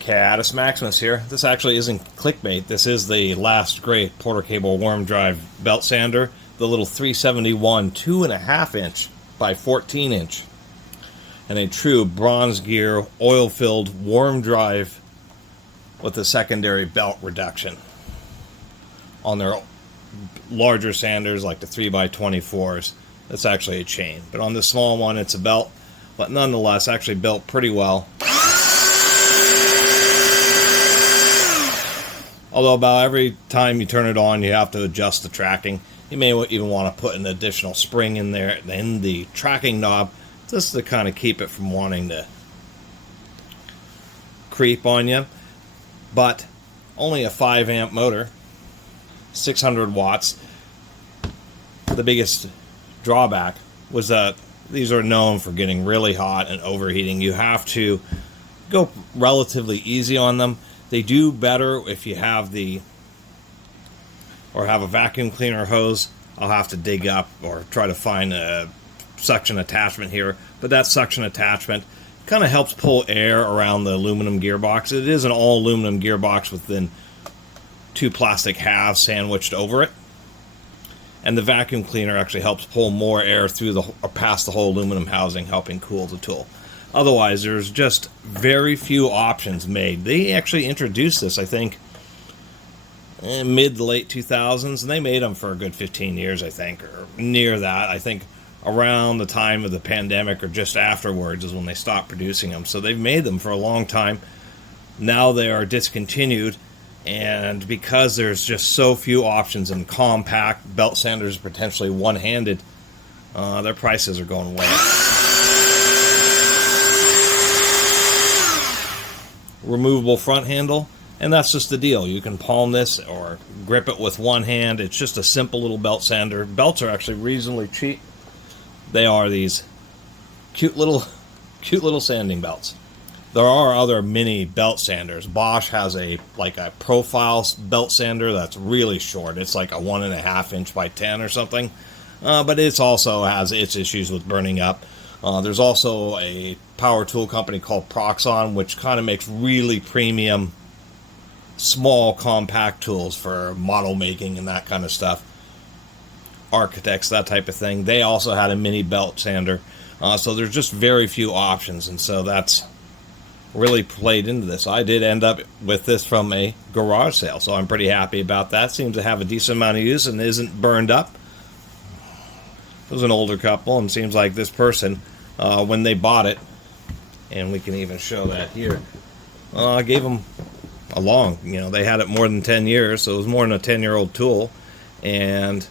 Catus Maximus here. This actually isn't clickbait. This is the last great Porter Cable worm drive belt sander. The little 371 2.5 inch by 14 inch. And a true bronze gear oil-filled worm drive with a secondary belt reduction. On their larger sanders like the 3x24s, it's actually a chain. But on the small one, it's a belt. But nonetheless, actually built pretty well. Although about every time you turn it on, you have to adjust the tracking. You may even want to put an additional spring in there in the tracking knob just to kind of keep it from wanting to creep on you. But only a 5 amp motor, 600 watts. The biggest drawback was that these are known for getting really hot and overheating. You have to go relatively easy on them. They do better if you have have a vacuum cleaner hose. I'll have to dig up or try to find a suction attachment here. But that suction attachment kind of helps pull air around the aluminum gearbox. It is an all aluminum gearbox with then 2 plastic halves sandwiched over it. And the vacuum cleaner actually helps pull more air through past the whole aluminum housing, helping cool the tool. Otherwise, there's just very few options made. They actually introduced this, I think, in mid to late 2000s, and they made them for a good 15 years, I think, or near that. I think around the time of the pandemic or just afterwards is when they stopped producing them. So they've made them for a long time. Now they are discontinued, and because there's just so few options in compact belt sanders, potentially one-handed, their prices are going way up. Removable front handle, and that's just the deal. You can palm this or grip it with one hand. It's just a simple little belt sander. Belts are actually reasonably cheap. They are these cute little sanding belts. There are other mini belt sanders. Bosch has a profile belt sander that's really short. It's like a 1.5 inch by 10 or something, but it also has its issues with burning up. There's also a power tool company called Proxxon, which kind of makes really premium, small, compact tools for model making and that kind of stuff. Architects, that type of thing. They also had a mini belt sander. So there's just very few options, and so that's really played into this. I did end up with this from a garage sale, so I'm pretty happy about that. Seems to have a decent amount of use and isn't burned up. It was an older couple, and seems like this person, when they bought it, and we can even show that here, I gave them a long, they had it more than 10 years, so it was more than a 10-year-old tool, and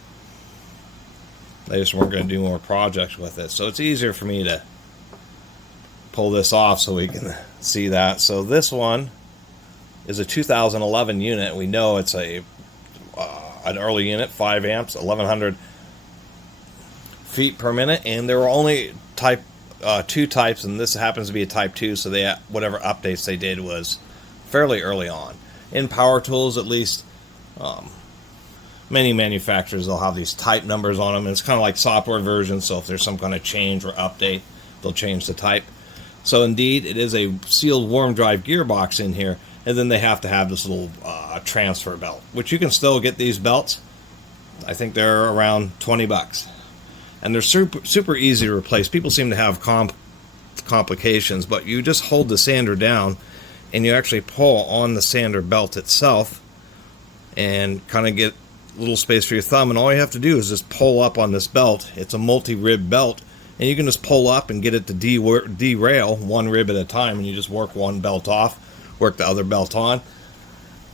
they just weren't going to do more projects with it. So it's easier for me to pull this off so we can see that. So this one is a 2011 unit. We know it's an early unit, 5 amps, 1100 feet per minute, and there were only two types, and this happens to be a type 2, so whatever updates they did was fairly early on. In power tools, at least, many manufacturers, they'll have these type numbers on them, and it's kind of like software versions, so if there's some kind of change or update, they'll change the type. So indeed, it is a sealed worm drive gearbox in here, and then they have to have this little transfer belt, which you can still get these belts. I think they're around $20. And they're super easy to replace. People seem to have complications, but you just hold the sander down, and you actually pull on the sander belt itself, and kind of get a little space for your thumb, and all you have to do is just pull up on this belt. It's a multi-rib belt, and you can just pull up and get it to derail one rib at a time, and you just work one belt off, work the other belt on.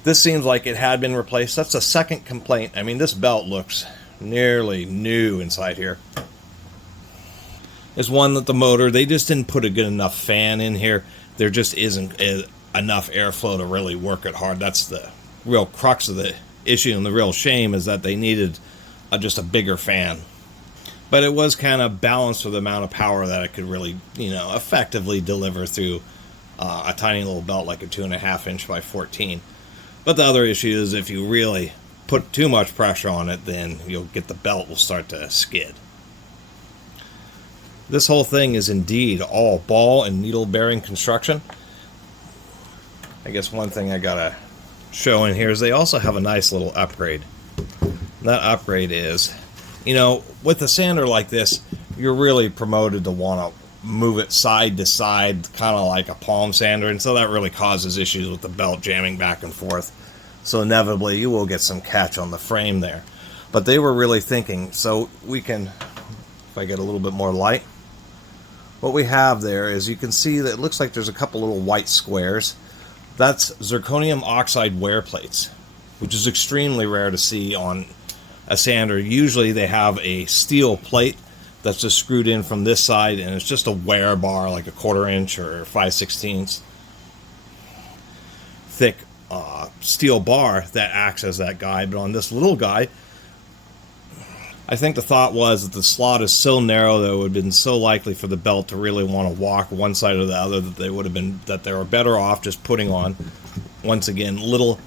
This seems like it had been replaced. That's a second complaint. I mean, this belt looks nearly new inside here. Is one that the motor, they just didn't put a good enough fan in here. There just isn't enough airflow to really work it hard. That's the real crux of the issue, and the real shame is that they needed just a bigger fan. But it was kind of balanced with the amount of power that it could really, effectively deliver through a tiny little belt like a 2.5 inch by 14. But the other issue is if you really put too much pressure on it, then you'll get the belt will start to skid. This whole thing is indeed all ball and needle bearing construction. I guess one thing I gotta show in here is they also have a nice little upgrade. And that upgrade is, you know, with a sander like this, you're really promoted to want to move it side to side, kind of like a palm sander, and so that really causes issues with the belt jamming back and forth. So inevitably you will get some catch on the frame there. But they were really thinking, so we can, if I get a little bit more light, what we have there is you can see that it looks like there's a couple little white squares. That's zirconium oxide wear plates, which is extremely rare to see on a sander. Usually they have a steel plate that's just screwed in from this side, and it's just a wear bar, like a 1/4 inch or 5/16 thick steel bar that acts as that guide. But on this little guy, I think the thought was that the slot is so narrow that it would have been so likely for the belt to really want to walk one side or the other that they were better off just putting on, once again, little,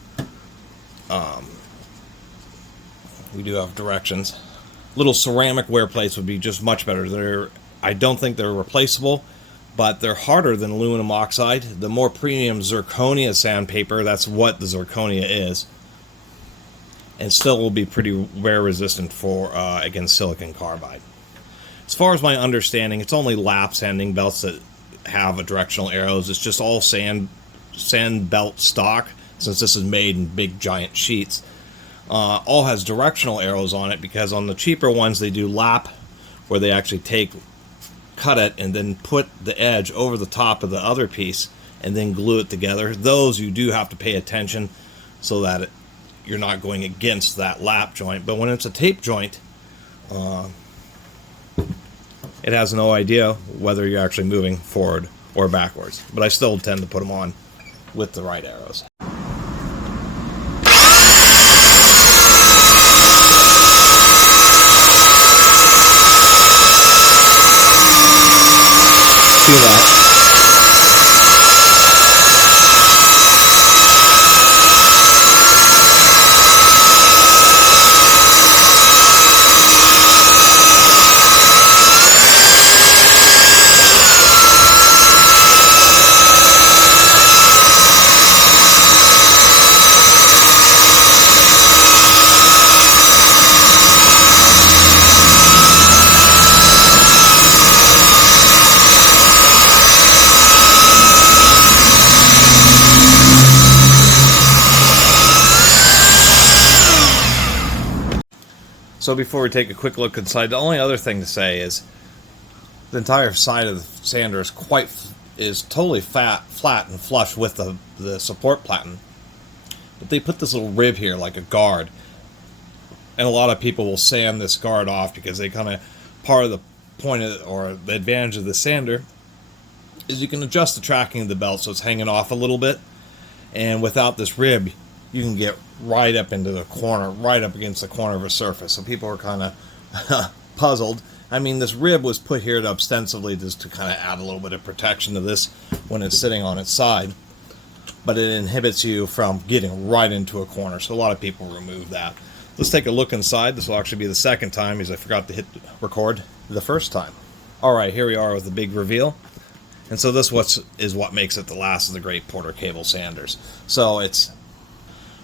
we do have directions, little ceramic wear plates would be just much better. I don't think they're replaceable, but they're harder than aluminum oxide. The more premium zirconia sandpaper, that's what the zirconia is, and still will be pretty wear resistant for against silicon carbide. As far as my understanding, it's only lap sanding belts that have a directional arrows. It's just all sand belt stock, since this is made in big giant sheets. All has directional arrows on it, because on the cheaper ones they do lap, where they actually cut it and then put the edge over the top of the other piece and then glue it together. Those you do have to pay attention so that you're not going against that lap joint. But when it's a tape joint, it has no idea whether you're actually moving forward or backwards. But I still tend to put them on with the right arrows. See that? So before we take a quick look inside, the only other thing to say is the entire side of the sander is totally flat and flush with the support platen. But they put this little rib here like a guard, and a lot of people will sand this guard off because they kind of, part of the point of, or the advantage of the sander is you can adjust the tracking of the belt so it's hanging off a little bit, and without this rib you can get right up into the corner, right up against the corner of a surface. So people are kind of puzzled. I mean, this rib was put here to ostensibly just to kind of add a little bit of protection to this when it's sitting on its side, but it inhibits you from getting right into a corner. So a lot of people remove that. Let's take a look inside. This will actually be the second time, because I forgot to hit record the first time. All right, here we are with the big reveal. And so this is what makes it the last of the great Porter cable sanders. So it's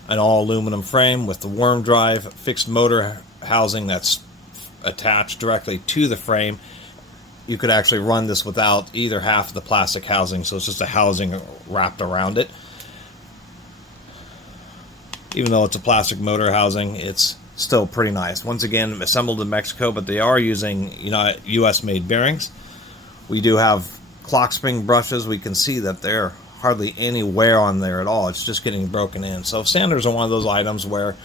an all aluminum frame with the worm drive, fixed motor housing that's attached directly to the frame. You could actually run this without either half of the plastic housing, so it's just a housing wrapped around it. Even though it's a plastic motor housing, it's still pretty nice. Once again, assembled in Mexico, but they are using US made bearings. We do have clock spring brushes. We can see that they're hardly any wear on there at all. It's just getting broken in. So sanders are one of those items where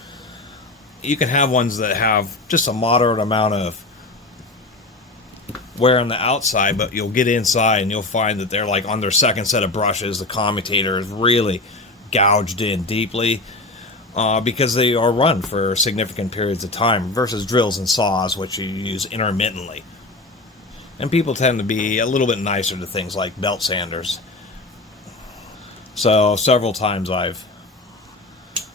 you can have ones that have just a moderate amount of wear on the outside, but you'll get inside and you'll find that they're like on their second set of brushes, the commutator is really gouged in deeply because they are run for significant periods of time versus drills and saws, which you use intermittently. And people tend to be a little bit nicer to things like belt sanders. So several times I've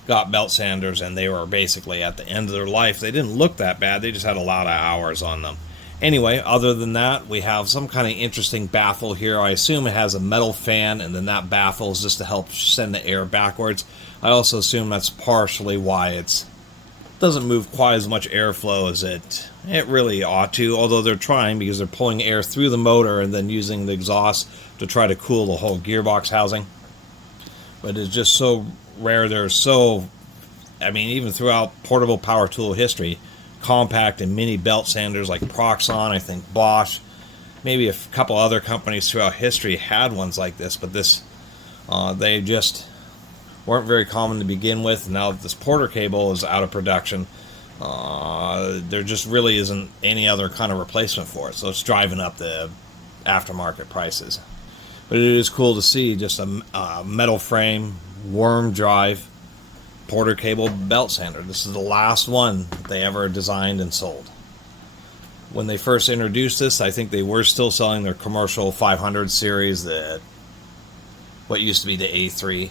got belt sanders and they were basically at the end of their life. They didn't look that bad, they just had a lot of hours on them. Anyway, other than that, we have some kind of interesting baffle here. I assume it has a metal fan, and then that baffle is just to help send the air backwards. I also assume that's partially why it doesn't move quite as much airflow as it really ought to, although they're trying, because they're pulling air through the motor and then using the exhaust to try to cool the whole gearbox housing. But it's just so rare. They're so, I mean, even throughout portable power tool history, compact and mini belt sanders like Proxxon, I think Bosch, maybe a couple other companies throughout history had ones like this, but they just weren't very common to begin with. Now that this Porter cable is out of production, there just really isn't any other kind of replacement for it, so it's driving up the aftermarket prices. But it is cool to see just a metal frame, worm drive, Porter cable belt sander. This is the last one they ever designed and sold. When they first introduced this, I think they were still selling their commercial 500 series, what used to be the A3,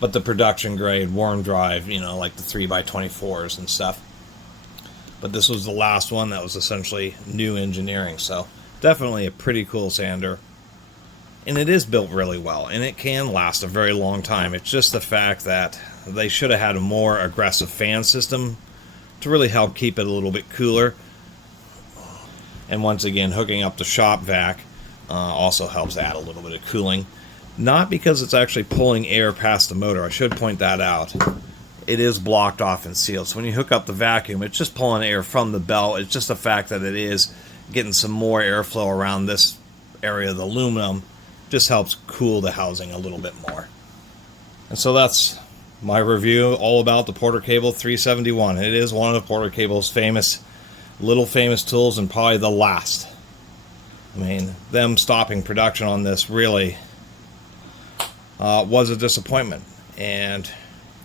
but the production grade worm drive, like the 3x24s and stuff. But this was the last one that was essentially new engineering, so definitely a pretty cool sander. And it is built really well, and it can last a very long time. It's just the fact that they should have had a more aggressive fan system to really help keep it a little bit cooler. And once again, hooking up the shop vac also helps add a little bit of cooling. Not because it's actually pulling air past the motor. I should point that out. It is blocked off and sealed. So when you hook up the vacuum, it's just pulling air from the belt. It's just the fact that it is getting some more airflow around this area of the aluminum. Just helps cool the housing a little bit more. And so that's my review all about the Porter Cable 371. It is one of Porter Cable's little famous tools, and probably the last. I mean, them stopping production on this really was a disappointment, and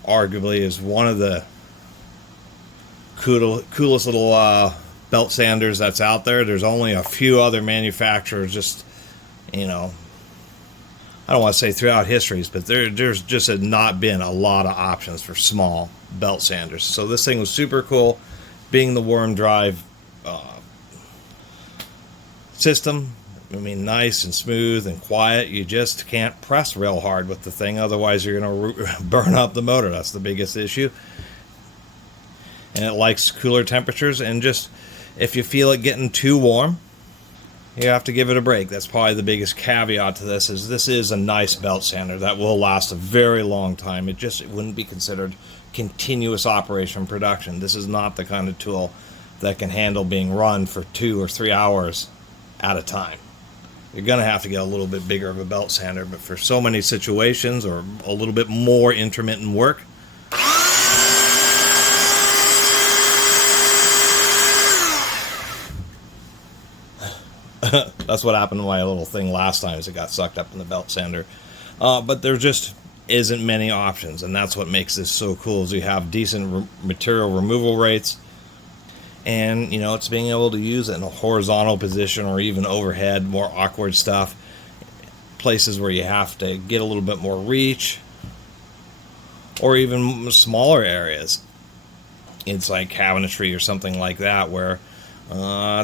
arguably is one of the coolest little belt sanders that's out there. There's only a few other manufacturers, just, I don't want to say throughout histories, but there's just had not been a lot of options for small belt sanders. So this thing was super cool, being the worm drive system. I mean, nice and smooth and quiet. You just can't press real hard with the thing, otherwise you're going to burn up the motor. That's the biggest issue. And it likes cooler temperatures, and just if you feel it getting too warm, you have to give it a break. That's probably the biggest caveat to this is a nice belt sander that will last a very long time. It wouldn't be considered continuous operation production. This is not the kind of tool that can handle being run for 2 or 3 hours at a time. You're going to have to get a little bit bigger of a belt sander, but for so many situations or a little bit more intermittent work, that's what happened to my little thing last time, is it got sucked up in the belt sander. But there just isn't many options, and that's what makes this so cool, is you have decent material removal rates, and it's being able to use it in a horizontal position or even overhead, more awkward stuff, places where you have to get a little bit more reach, or even smaller areas inside cabinetry or something like that, where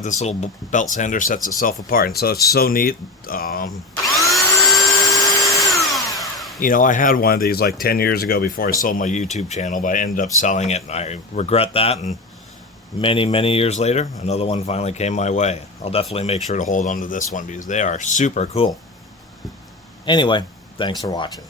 this little belt sander sets itself apart. And so it's so neat. I had one of these like 10 years ago before I sold my YouTube channel, but I ended up selling it, and I regret that. And many years later, another one finally came my way. I'll definitely make sure to hold on to this one, because they are super cool. Anyway, thanks for watching.